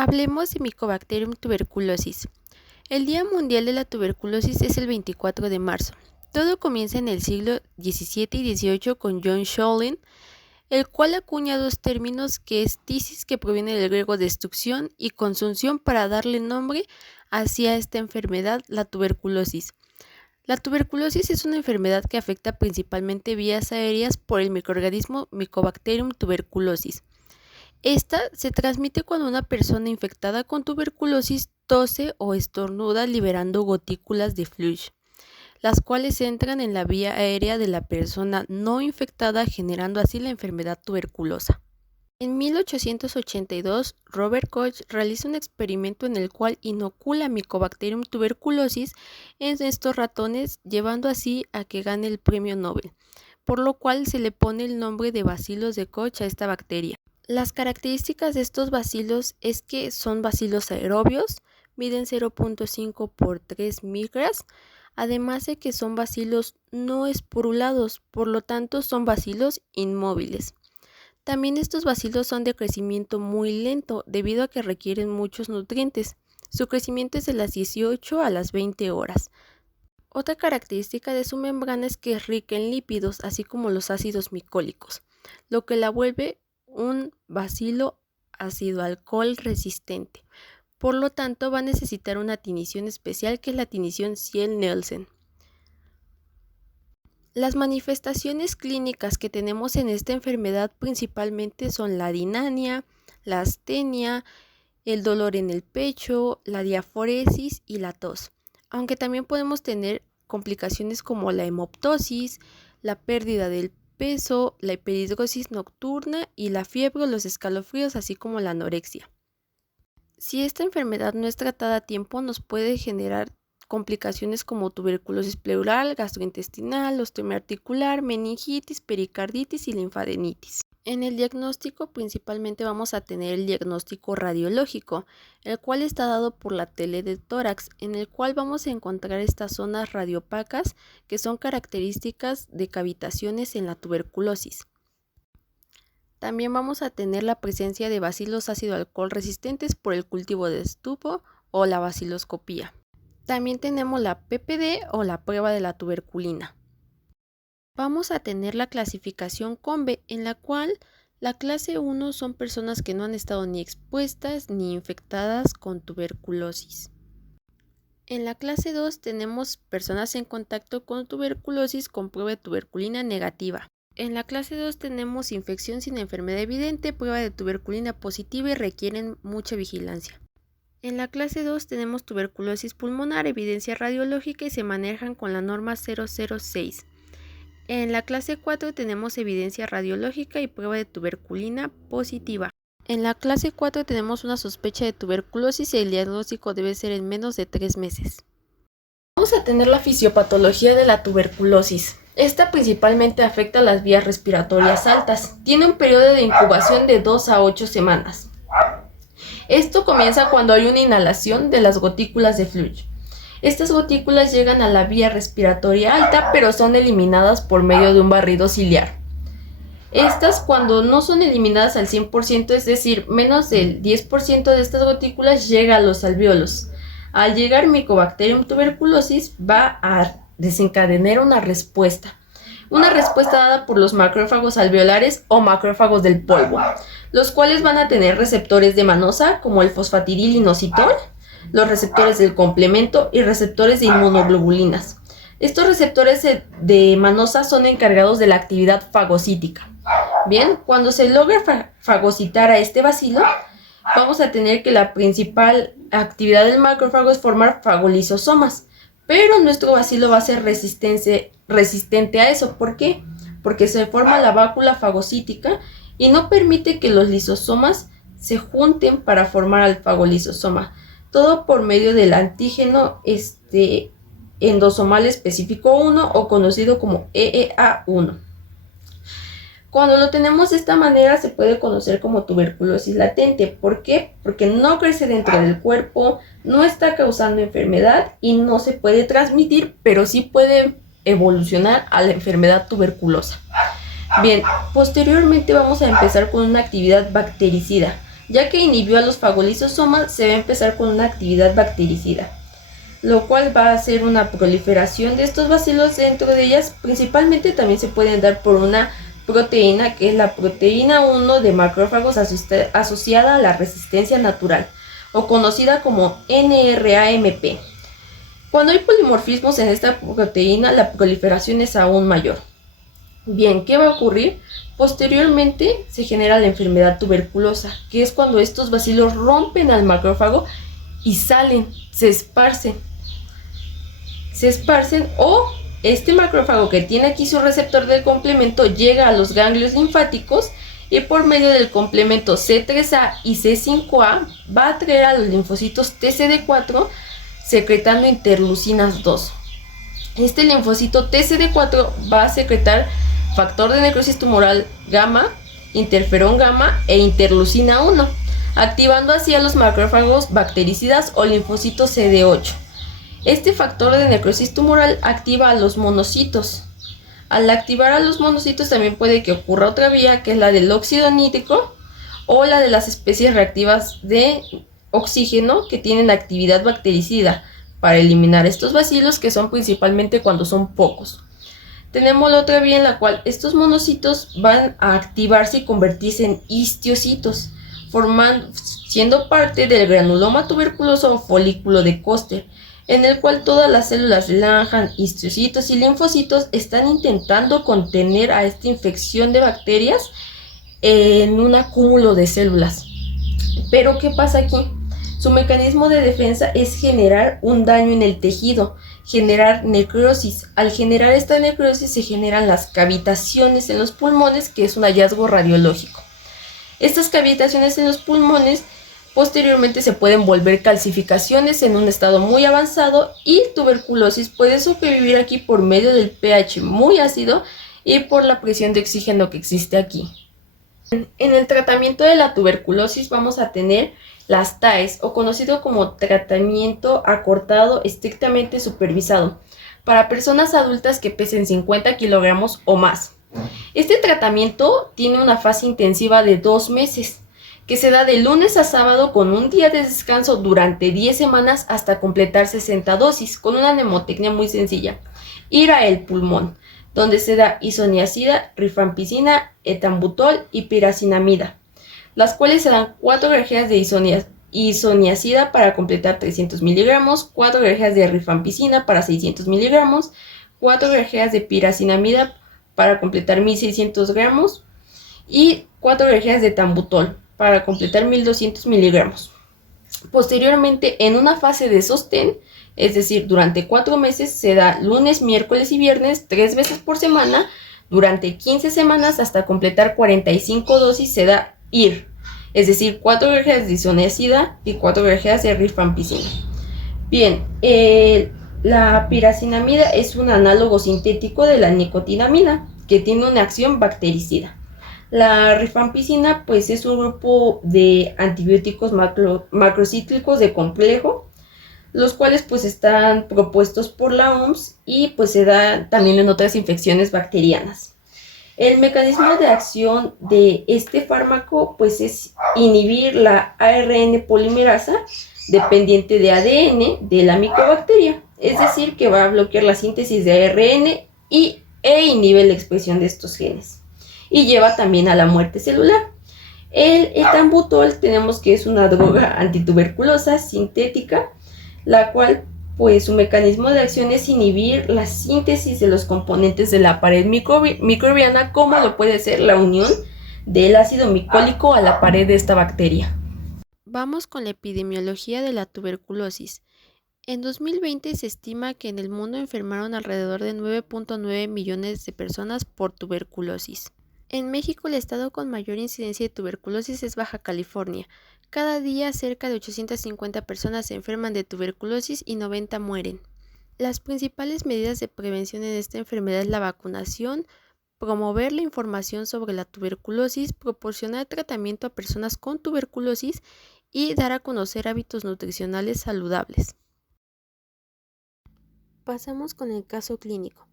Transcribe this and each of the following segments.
Hablemos de Mycobacterium tuberculosis. El Día Mundial de la Tuberculosis es el 24 de marzo. Todo comienza en el siglo XVII y XVIII con John Schölling, el cual acuña dos términos que es tisis, que proviene del griego destrucción, y consunción para darle nombre hacia esta enfermedad, la tuberculosis. La tuberculosis es una enfermedad que afecta principalmente vías aéreas por el microorganismo Mycobacterium tuberculosis. Esta se transmite cuando una persona infectada con tuberculosis tose o estornuda liberando gotículas de flujo, las cuales entran en la vía aérea de la persona no infectada, generando así la enfermedad tuberculosa. En 1882, Robert Koch realiza un experimento en el cual inocula Mycobacterium tuberculosis en estos ratones, llevando así a que gane el premio Nobel, por lo cual se le pone el nombre de bacilos de Koch a esta bacteria. Las características de estos bacilos es que son bacilos aerobios, miden 0.5 por 3 micras, además de que son bacilos no esporulados, por lo tanto son bacilos inmóviles. También estos bacilos son de crecimiento muy lento debido a que requieren muchos nutrientes. Su crecimiento es de las 18 a las 20 horas. Otra característica de su membrana es que es rica en lípidos, así como los ácidos micólicos, lo que la vuelve un bacilo ácido alcohol resistente. Por lo tanto, va a necesitar una tinición especial, que es la tinición Ziel-Nielsen. Las manifestaciones clínicas que tenemos en esta enfermedad principalmente son la dinania, la astenia, el dolor en el pecho, la diaforesis y la tos. Aunque también podemos tener complicaciones como la hemoptosis, la pérdida del peso, la hiperhidrosis nocturna y la fiebre o los escalofríos, así como la anorexia. Si esta enfermedad no es tratada a tiempo, nos puede generar complicaciones como tuberculosis pleural, gastrointestinal, osteomía articular, meningitis, pericarditis y linfadenitis. En el diagnóstico principalmente vamos a tener el diagnóstico radiológico, el cual está dado por la tele de tórax, en el cual vamos a encontrar estas zonas radiopacas que son características de cavitaciones en la tuberculosis. También vamos a tener la presencia de bacilos ácido alcohol resistentes por el cultivo de estupo o la baciloscopía. También tenemos la PPD o la prueba de la tuberculina. Vamos a tener la clasificación CONVE, en la cual la clase 1 son personas que no han estado ni expuestas ni infectadas con tuberculosis. En la clase 2 tenemos personas en contacto con tuberculosis con prueba de tuberculina negativa. En la clase 2 tenemos infección sin enfermedad evidente, prueba de tuberculina positiva y requieren mucha vigilancia. En la clase 2 tenemos tuberculosis pulmonar, evidencia radiológica y se manejan con la norma 006. En la clase 4 tenemos evidencia radiológica y prueba de tuberculina positiva. En la clase 4 tenemos una sospecha de tuberculosis y el diagnóstico debe ser en menos de 3 meses. Vamos a tener la fisiopatología de la tuberculosis. Esta principalmente afecta las vías respiratorias altas. Tiene un periodo de incubación de 2 a 8 semanas. Esto comienza cuando hay una inhalación de las gotículas de flujo. Estas gotículas llegan a la vía respiratoria alta, pero son eliminadas por medio de un barrido ciliar. Estas, cuando no son eliminadas al 100%, es decir, menos del 10% de estas gotículas llega a los alvéolos. Al llegar Mycobacterium tuberculosis va a desencadenar una respuesta dada por los macrófagos alveolares o macrófagos del polvo, los cuales van a tener receptores de manosa como el fosfatidil-inositol, los receptores del complemento y receptores de inmunoglobulinas. Estos receptores de manosa son encargados de la actividad fagocítica. Bien, cuando se logra fagocitar a este bacilo, vamos a tener que la principal actividad del macrófago es formar fagolisosomas, pero nuestro bacilo va a ser resistente a eso. ¿Por qué? Porque se forma la vácula fagocítica y no permite que los lisosomas se junten para formar al fagolisosoma. Todo por medio del antígeno endosomal específico 1 o conocido como EEA1. Cuando lo tenemos de esta manera se puede conocer como tuberculosis latente. ¿Por qué? Porque no crece dentro del cuerpo, no está causando enfermedad y no se puede transmitir, pero sí puede evolucionar a la enfermedad tuberculosa. Bien, posteriormente vamos a empezar con una actividad bactericida. Ya que inhibió a los fagolisosomas, se va a empezar con una actividad bactericida, lo cual va a hacer una proliferación de estos bacilos dentro de ellas. Principalmente también se pueden dar por una proteína, que es la proteína 1 de macrófagos asociada a la resistencia natural, o conocida como NRAMP. Cuando hay polimorfismos en esta proteína, la proliferación es aún mayor. Bien, ¿qué va a ocurrir? Posteriormente se genera la enfermedad tuberculosa, que es cuando estos bacilos rompen al macrófago y salen, se esparcen o este macrófago que tiene aquí su receptor del complemento llega a los ganglios linfáticos y por medio del complemento C3A y C5A va a atraer a los linfocitos TCD4 secretando interleucinas 2. Este linfocito TCD4 va a secretar factor de necrosis tumoral gamma, interferón gamma e interleucina 1, activando así a los macrófagos bactericidas o linfocitos CD8. Este factor de necrosis tumoral activa a los monocitos. Al activar a los monocitos también puede que ocurra otra vía, que es la del óxido nítrico o la de las especies reactivas de oxígeno que tienen actividad bactericida para eliminar estos bacilos, que son principalmente cuando son pocos. Tenemos la otra vía en la cual estos monocitos van a activarse y convertirse en histiocitos, siendo parte del granuloma tuberculoso o folículo de Koster, en el cual todas las células de Langhans, histocitos y linfocitos están intentando contener a esta infección de bacterias en un acúmulo de células. Pero ¿qué pasa aquí? Su mecanismo de defensa es generar un daño en el tejido, generar necrosis. Al generar esta necrosis se generan las cavitaciones en los pulmones, que es un hallazgo radiológico. Estas cavitaciones en los pulmones posteriormente se pueden volver calcificaciones en un estado muy avanzado, y tuberculosis puede sobrevivir aquí por medio del pH muy ácido y por la presión de oxígeno que existe aquí. En el tratamiento de la tuberculosis vamos a tener las TAES, o conocido como tratamiento acortado estrictamente supervisado, para personas adultas que pesen 50 kilogramos o más. Este tratamiento tiene una fase intensiva de 2 meses, que se da de lunes a sábado con un día de descanso durante 10 semanas hasta completar 60 dosis, con una mnemotecnia muy sencilla: ir a el pulmón, donde se da isoniazida, rifampicina, etambutol y piracinamida, las cuales se dan 4 grajeas de isoniazida para completar 300 miligramos, 4 grajeas de rifampicina para 600 miligramos, 4 grajeas de piracinamida para completar 1600 gramos y 4 grajeas de etambutol para completar 1200 miligramos. Posteriormente, en una fase de sostén, es decir, durante 4 meses, se da lunes, miércoles y viernes 3 veces por semana. Durante 15 semanas hasta completar 45 dosis se da IR, es decir, 4 grajeas de isoniazida y 4 grajeas de rifampicina. Bien, la piracinamida es un análogo sintético de la nicotinamida que tiene una acción bactericida. La rifampicina pues es un grupo de antibióticos macrocíclicos de complejo, los cuales pues están propuestos por la OMS y pues se da también en otras infecciones bacterianas. El mecanismo de acción de este fármaco pues es inhibir la ARN polimerasa dependiente de ADN de la micobacteria, es decir, que va a bloquear la síntesis de ARN e inhibe la expresión de estos genes, y lleva también a la muerte celular. El etambutol tenemos que es una droga antituberculosa sintética, la cual pues su mecanismo de acción es inhibir la síntesis de los componentes de la pared microbiana, como lo puede ser la unión del ácido micólico a la pared de esta bacteria. Vamos con la epidemiología de la tuberculosis. En 2020 se estima que en el mundo enfermaron alrededor de 9.9 millones de personas por tuberculosis. En México, el estado con mayor incidencia de tuberculosis es Baja California. Cada día cerca de 850 personas se enferman de tuberculosis y 90 mueren. Las principales medidas de prevención en esta enfermedad es la vacunación, promover la información sobre la tuberculosis, proporcionar tratamiento a personas con tuberculosis y dar a conocer hábitos nutricionales saludables. Pasamos con el caso clínico.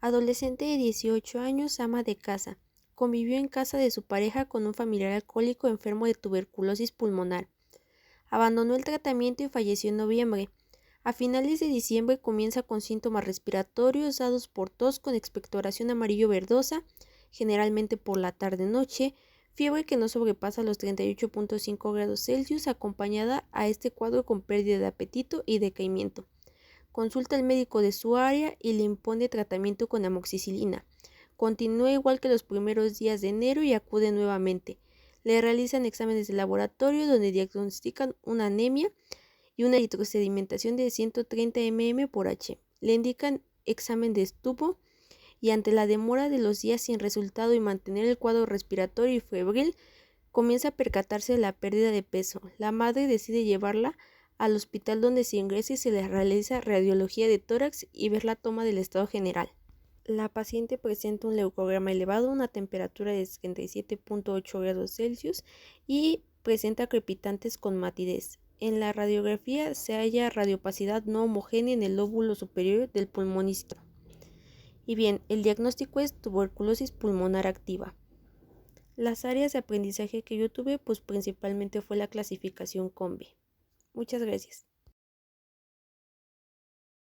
Adolescente de 18 años, ama de casa. convivió en casa de su pareja con un familiar alcohólico enfermo de tuberculosis pulmonar. Abandonó el tratamiento y falleció en noviembre. A finales de diciembre comienza con síntomas respiratorios dados por tos con expectoración amarillo-verdosa, generalmente por la tarde-noche, fiebre que no sobrepasa los 38.5 grados Celsius, acompañada a este cuadro con pérdida de apetito y decaimiento. Consulta al médico de su área y le impone tratamiento con amoxicilina. Continúa igual que los primeros días de enero y acude nuevamente. Le realizan exámenes de laboratorio donde diagnostican una anemia y una eritrosedimentación de 130 mm por H. Le indican examen de estupo y ante la demora de los días sin resultado y mantener el cuadro respiratorio y febril, comienza a percatarse de la pérdida de peso. La madre decide llevarla al hospital donde se ingresa y se le realiza radiología de tórax y ver la toma del estado general. La paciente presenta un leucograma elevado, una temperatura de 37.8 grados Celsius y presenta crepitantes con matidez. En la radiografía se halla radiopacidad no homogénea en el lóbulo superior del pulmón izquierdo. Y bien, el diagnóstico es tuberculosis pulmonar activa. Las áreas de aprendizaje que yo tuve, pues principalmente fue la clasificación COMBE. Muchas gracias.